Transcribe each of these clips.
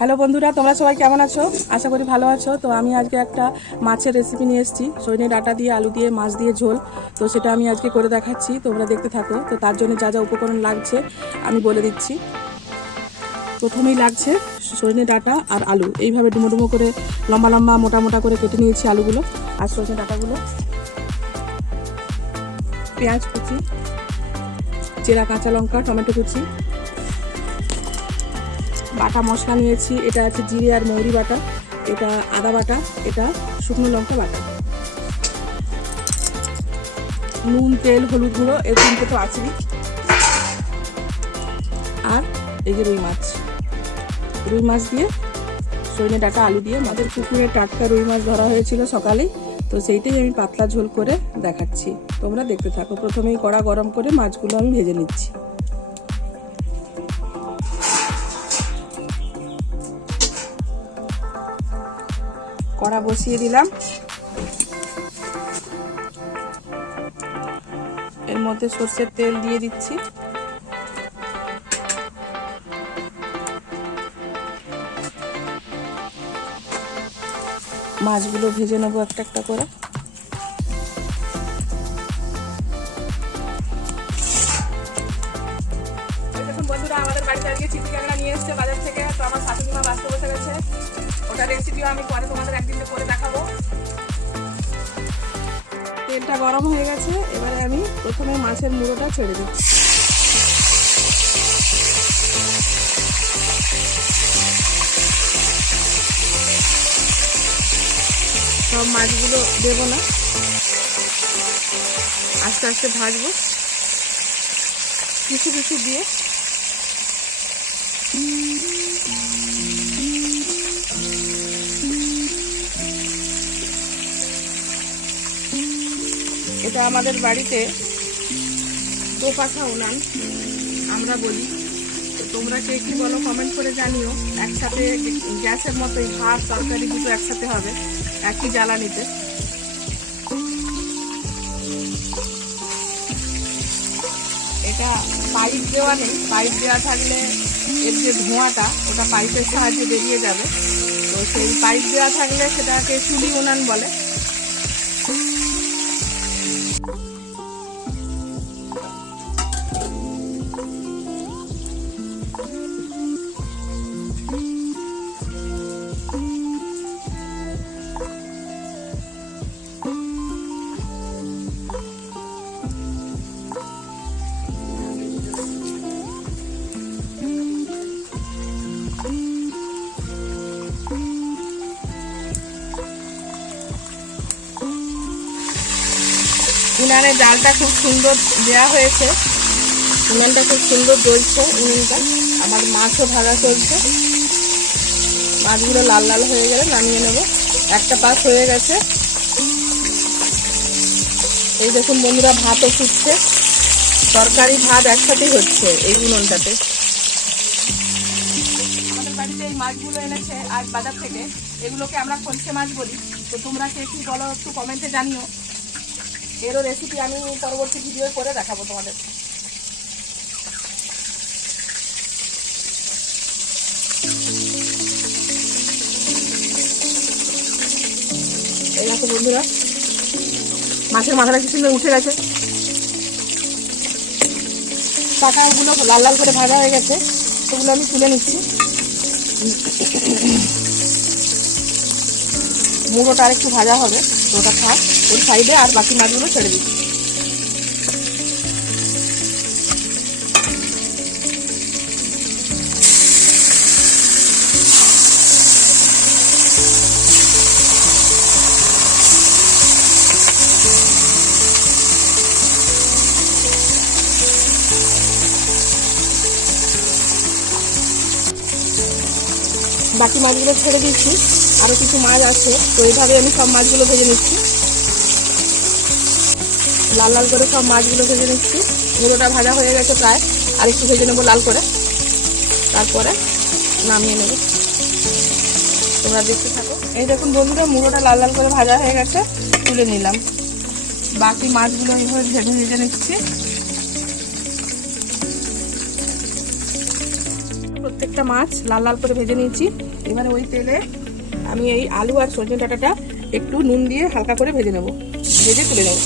Hello বন্ধুরা, তোমরা সবাই কেমন আছো? আশা করি ভালো আছো। তো আমি আজকে একটা মাছের রেসিপি নিয়ে এসেছি, সজনে ডাঁটা দিয়ে আলু দিয়ে মাছ দিয়ে ঝোল। তো সেটা আমি আজকে করে দেখাচ্ছি, তোমরা দেখতে থাকো। তো তার জন্য যা যা উপকরণ লাগছে আমি বলে দিচ্ছি। প্রথমেই লাগছে সজনে ডাঁটা আর আলু, এইভাবে ডুমো ডুমো করে লম্বা লম্বা মোটা মোটা করে কেটে নিয়েছি আলুগুলো আর সজনে ডাঁটাগুলো। পেঁয়াজ কুচি, চেরা কাঁচা লঙ্কা, টমেটো কুচি, বাটা মশলা নিয়েছি। এটা আছে জিরে আর মৌরি বাটা, এটা আদা বাটা, এটা শুকনো লঙ্কা বাটা, নুন, তেল, হলুদ গুঁড়ো, এই তিনটে তো আছেই। আর এই যে রুই মাছ দিয়ে সজনে ডাঁটা আলু দিয়ে। আমাদের পুকুরে টাটকা রুই মাছ ধরা হয়েছিল সকালেই, তো সেইটাই আমি পাতলা ঝোল করে দেখাচ্ছি, তোমরা দেখতে থাকো। প্রথমেই কড়া গরম করে মাছগুলো আমি ভেজে নিচ্ছি। কড়া বসিয়ে দিলাম, এর মধ্যে সর্ষের তেল দিয়ে দিচ্ছি। মাছগুলো ভেজে নেবো একটা একটা করে। দেখুন বন্ধুরা, আমাদের বাড়িতে আজকে চিংড়ি কাঁকড়া নিয়ে এসেছে বাজার থেকে। তো আমার শাশুড়ি মা বাঁচতে বসে গেছে, ওটা রেসিপিও আমি পরে তোমাদের একদিন করে দেখাবো। তেলটা গরম হয়ে গেছে, এবারে আমি প্রথমে মাছের মুড়োটা ছেড়ে দিচ্ছি। সব মাছগুলো দেবো না, আস্তে আস্তে ভাজবো কিছু কিছু দিয়ে। এটা আমাদের বাড়িতে দোপাখা উনান আমরা বলি, তো তোমরা কে কি বলো কমেন্ট করে জানিও। একসাথে গ্যাসের মতোই ভাত তরকারি দুটো একসাথে হবে একই জ্বালানিতে। এটা পাইপ দেওয়া নেই, পাইপ দেওয়া থাকলে এর যে ধোঁয়াটা ওটা পাইপের সাহায্যে বেরিয়ে যাবে। তো সেই পাইপ দেওয়া থাকলে সেটাকে চুলি উনান বলে। উনানের জালটা খুব সুন্দর দেওয়া হয়েছে, উনানটা খুব সুন্দর জ্বলছে উনুনটা। আমার মাছও ভাজা চলছে, মাছগুলো লাল লাল হয়ে গেলে নামিয়ে নেব। একটা পাশ হয়ে গেছে, এই দেখুন বন্ধুরা, ভাতও ফুটছে, তরকারি ভাত একসাথেই হচ্ছে এই উনুনটাতে। আমাদের বাড়িতে এই মাছগুলো এনেছে আজ বাজার থেকে, এগুলোকে আমরা খলসে মাছ বলি। তো তোমরা কে কি বলো একটু কমেন্টে জানিও। এরও রেসিপি আমি পরবর্তী ভিডিও করে দেখাবো তোমাদের। এই দেখো বন্ধুরা, মাছের মাথাটা কি সুন্দর উঠে গেছে, পাকাগুলো লাল লাল করে ভাজা হয়ে গেছে, সেগুলো আমি তুলে নিচ্ছি। মুড়োটা আর একটু ভাজা হবে, তো ওটা থাক ওর সাইডে, আর বাকি মাছগুলো ছেড়ে দিচ্ছি। বাকি মাছগুলো ছেড়ে দিচ্ছি, আরও কিছু মাছ আছে, তো এইভাবে আমি সব মাছগুলো ভেজে নিচ্ছি। লাল লাল করে সব মাছগুলো ভেজে নিচ্ছি। মুড়োটা ভাজা হয়ে গেছে প্রায়, আর একটু ভেজে নেবো লাল করে, তারপরে নামিয়ে নেব। তোমরা দেখতে থাকো। এই দেখুন বন্ধুরা, মুড়োটা লাল লাল করে ভাজা হয়ে গেছে, তুলে নিলাম। বাকি মাছগুলো এইভাবে ভেজে নিচ্ছি। প্রত্যেকটা প্রত্যেকটা মাছ লাল লাল করে ভেজে নিয়েছি। এবারে ওই তেলে আমি এই আলু আর সজনে ডাঁটাটা একটু নুন দিয়ে হালকা করে ভেজে নেব, ভেজে তুলে নেব।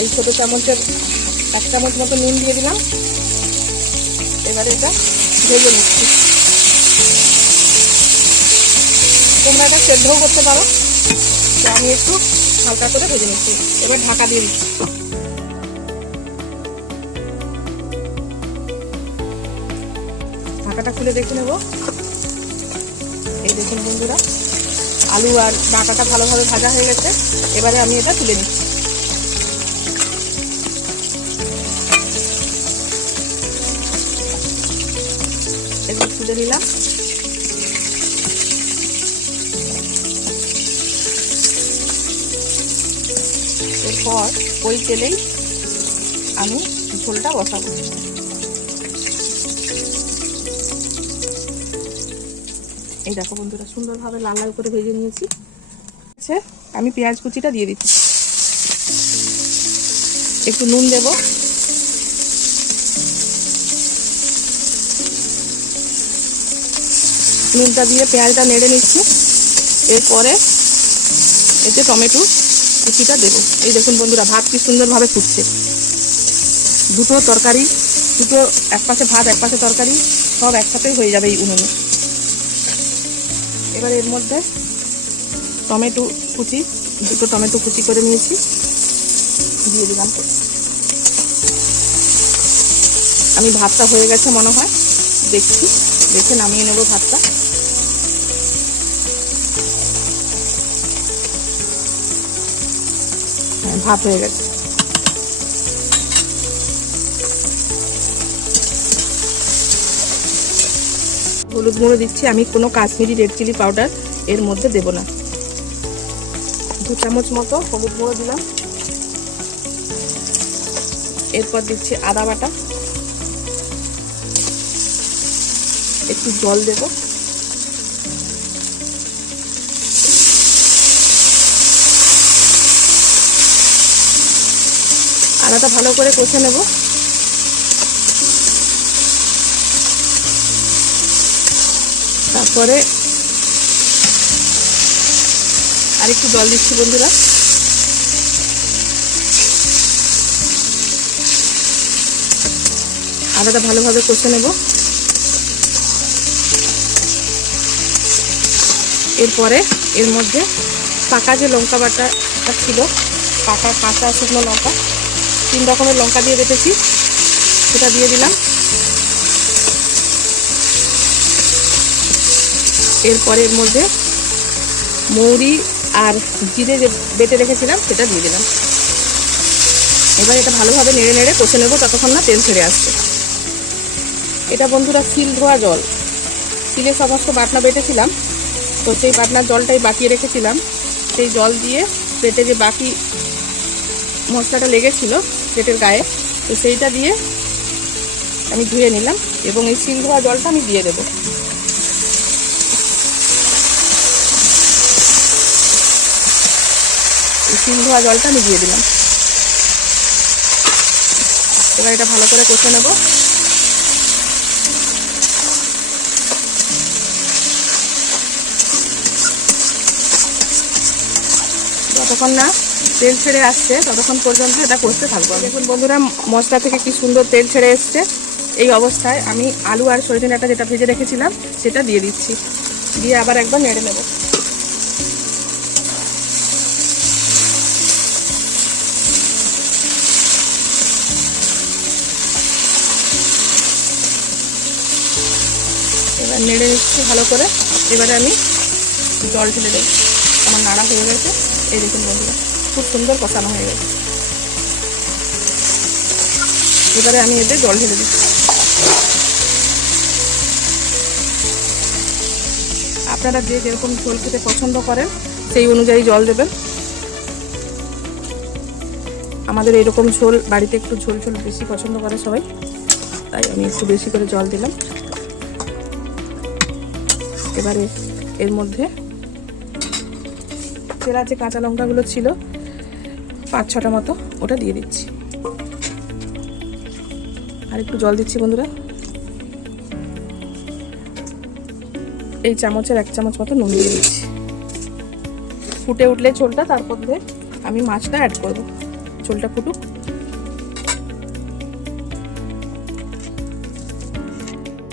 এই ছোটো চামচের 1 চামচ মতো নুন দিয়ে দিলাম। এবারে এটা ভেজে নিচ্ছি। তোমরা এটা সেদ্ধও করতে পারো, তো আমি একটু হালকা করে ভেজে নিচ্ছি। এবার ঢাকা দিয়ে দিচ্ছি। ঢাকাটা খুলে দেখে নেব। এই দেখুন বন্ধুরা, আলু আর ডাঁটাটা ভালোভাবে ভাজা হয়ে গেছে। এবারে আমি এটা তুলে নিচ্ছি। এবার তুলে নিলাম। এরপর ওই তেলেই আমি ঝোলটা বসাবো। এই দেখো বন্ধুরা, সুন্দরভাবে লাল লাল করে ভেজে নিয়েছি। আমি পেঁয়াজ কুচিটা দিয়ে দিচ্ছি, একটু নুন দেব, নুনটা দিয়ে পেঁয়াজটা নেড়ে নিচ্ছি। এরপরে এতে টমেটো কুচিটা দেবো। এই দেখুন বন্ধুরা, ভাত কি সুন্দরভাবে ফুটছে। দুটো তরকারি, দুটো এক পাশে ভাত এক পাশে তরকারি, সব একসাথেই হয়ে যাবে এই উনুনে। এবার এর মধ্যে টমেটো কুচি, দুটো টমেটো কুচি করে নিয়েছি, দিয়ে দিলাম। আমি ভাতটা হয়ে গেছে মনে হয়, দেখছি, দেখে নামিয়ে নেব ভাতটা। ভাত হয়ে গেছে। হলুদ গুঁড়ো দিচ্ছি, আমি কোনো কাশ্মীরি রেড চিলি পাউডার এর মধ্যে দেব না। 2 চামচ মতো হলুদ গুঁড়ো দিলাম। এরপর দিচ্ছি আদা বাটা, একটু জল দেব। আদাটা ভালো করে কষে নেব। তারপরে আর একটু জল দিচ্ছি বন্ধুরা। আদাটা ভালোভাবে কষে নেব। এরপরে এর মধ্যে পাকা যে লঙ্কা বাটাটা ছিল, পাকা কাঁচা শুকনো লঙ্কা, 3 রকমের লঙ্কা দিয়ে রেখেছি, সেটা দিয়ে দিলাম। এরপরে এর মধ্যে মৌরি আর জিরে যে বেটে রেখেছিলাম সেটা দিয়ে দিলাম। এবার এটা ভালোভাবে নেড়ে নেড়ে কষে নেব ততক্ষণ না তেল ছেড়ে আসছে। এটা বন্ধুরা শিল ধোয়া জল, শিলে সমস্ত বাটনা বেটেছিলাম, তো সেই বাটনার জলটাই বাকিয়ে রেখেছিলাম। সেই জল দিয়ে পেটে যে বাকি মশলাটা লেগেছিল পেটের গায়ে, তো সেইটা দিয়ে আমি ধুয়ে নিলাম এবং এই শিল ধোয়া জলটা আমি দিয়ে দেবো। শিল ধোয়া জলটা আমি দিয়ে দিলাম। এবার এটা ভালো করে কষে নেব। যতক্ষণ না তেল ছেড়ে আসছে ততক্ষণ পর্যন্ত এটা কষতে থাকবো। দেখুন বন্ধুরা, মশলা থেকে কি সুন্দর তেল ছেড়ে এসছে। এই অবস্থায় আমি আলু আর সজনে ডাঁটা যেটা ভেজে রেখেছিলাম সেটা দিয়ে দিচ্ছি, দিয়ে আবার একবার নেড়ে নেব। এবার নেড়ে নিচ্ছি ভালো করে। এবারে আমি জল ঢেলে দেব। আমার নাড়া হয়ে গেছে। এই দেখুন বন্ধুরা, খুব সুন্দর কষানো হয়ে গেছে। এবারে আমি এতে জল ঢেলে দিচ্ছি। আপনারা যে যেরকম ঝোল খেতে পছন্দ করেন সেই অনুযায়ী জল দেবেন। আমাদের এইরকম ঝোল, বাড়িতে একটু ঝোল ঝোল বেশি পছন্দ করে সবাই, তাই আমি একটু বেশি করে জল দিলাম। এবারে এর মধ্যে চেরা যে কাঁচা লঙ্কাগুলো ছিল 5-6টা মতো, ওটা দিয়ে দিচ্ছি। আর একটু জল দিচ্ছি বন্ধুরা। এই চামচের 1 চামচ মতো নুন দিয়ে দিচ্ছি। ফুটে উঠলে ঝোলটা, তারপর দিয়ে আমি মাছটা অ্যাড করব। ঝোলটা ফুটুক।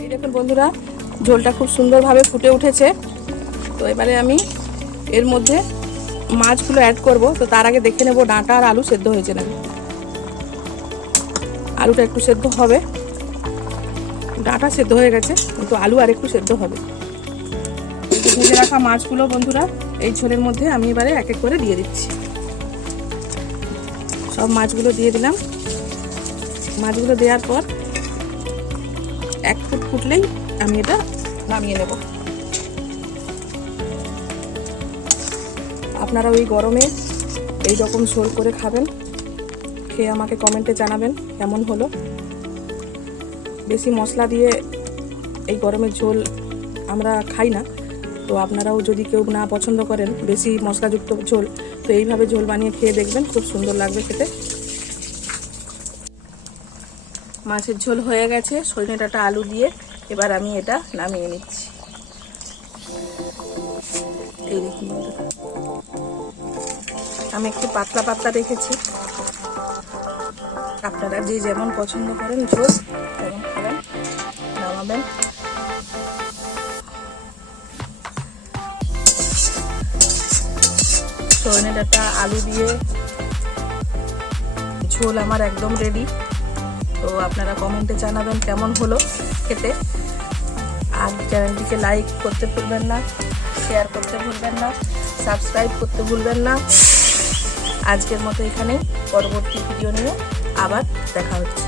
এই দেখুন বন্ধুরা, ঝোলটা খুব সুন্দরভাবে ফুটে উঠেছে। তো এবারে আমি এর মধ্যে মাছগুলো অ্যাড করব। তো তার আগে দেখে নেব ডাঁটা আর আলু সেদ্ধ হয়েছে নাকি। আলুটা একটু সেদ্ধ হবে, ডাঁটা সেদ্ধ হয়ে গেছে, কিন্তু আলু আর একটু সেদ্ধ হবে। ভেজে রাখা মাছগুলো বন্ধুরা এই ঝোলের মধ্যে আমি এবারে এক এক করে দিয়ে দিচ্ছি। সব মাছগুলো দিয়ে দিলাম। মাছগুলো দেওয়ার পর 1 ফুট ফুটলেই আমি এটা নামিয়ে নেব। আপনারা ওই গরমে এই রকম ঝোল করে খাবেন, খেয়ে আমাকে কমেন্টে জানাবেন কেমন হলো। বেশি মশলা দিয়ে এই গরমের ঝোল আমরা খাই না, তো আপনারাও যদি কেউ না পছন্দ করেন বেশি মশলাযুক্ত ঝোল, তো এইভাবে ঝোল বানিয়ে খেয়ে দেখবেন, খুব সুন্দর লাগবে খেতে। মাছের ঝোল হয়ে গেছে সজনে ডাঁটা আলু দিয়ে। এবার আমি এটা নামিয়ে নিচ্ছি। এই দেখুন বন্ধুরা, আমি একটু পাতলা পাতলা রেখেছি। আপনারা যে যেমন পছন্দ করেন ঝোল তেমন খাবেন, নামাবেন। সজনে ডাঁটা আলু দিয়ে ঝোল আমার একদম রেডি। তো আপনারা কমেন্টে জানাবেন কেমন হলো খেতে। আর চ্যানেলটিকে লাইক করতে ভুলবেন না, শেয়ার করতে ভুলবেন না, সাবস্ক্রাইব করতে ভুলবেন না। আজকের মতো এখানেই, পরবর্তী ভিডিও নিয়ে আবার দেখা হচ্ছে।